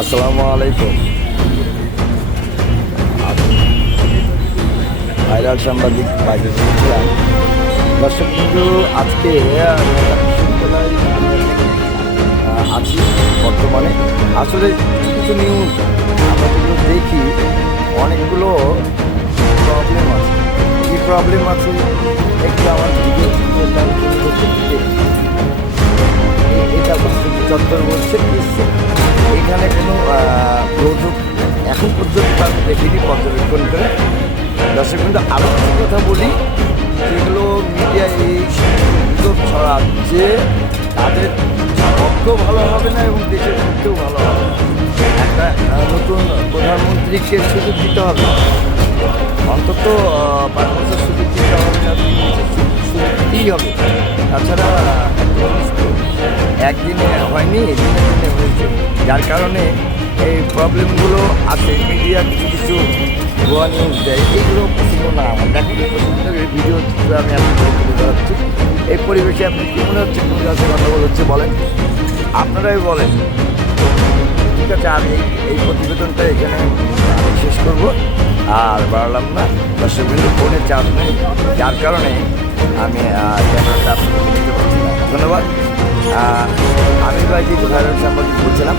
আসসালামু আলাইকুম। ভাইরাল সাংবাদিক বাইরে বলছিলাম। দর্শক কিন্তু আজকে ঢাকা বিশ্ববিদ্যালয়ে আছি বর্তমানে। আসলে কিছু কিছু নিউজ আমরা যেগুলো দেখি, অনেকগুলো প্রবলেম আছে। কী প্রবলেম আছে একটু আমার ভিডিও এটা প্রস্তুতি চত্বর বলছে এখানে কোনো প্রযোগ এখন পর্যন্ত আমি দেখিনি পর্যবেক্ষণ করে। দর্শক কিন্তু আরও কিছু কথা বলি, যেগুলো মিডিয়া এই গুজব ছড়াচ্ছে, তাদের পক্ষেও ভালো হবে না এবং দেশের পক্ষেও ভালো হবে না। একটা নতুন প্রধানমন্ত্রীকে সুযোগ দিতে হবে, অন্তত 5 বছর সুযোগ দিতে হবে না, সুযোগ দিতেই হবে। তাছাড়া একদিনে হয়নি, দিনে দিনে হয়েছে, যার কারণে এই প্রবলেমগুলো আছে। মিডিয়া কিছু কিছু ভুয়া নিউজ দেয়, এইগুলো পছন্দ না আমার। দেখুন পছন্দ ভিডিও আমি আপনাদের তুলে ধরাচ্ছি। এই পরিবেশে আপনি কী মনে হচ্ছে কোন কাছে গণ্ডগোল হচ্ছে বলেন, আপনারাই বলেন। ঠিক আছে, আমি এই প্রতিবেদনটা এখানে শেষ করব, আর বাড়ালাম না। দর্শক কিন্তু ফোনে চার্জ নেই, যার কারণে আমি ক্যামেরাটা আপনাকে নিতে পারছি না। ধন্যবাদ। আমি ভাই যে ভাইরাল সাংবাদিক বলছিলাম।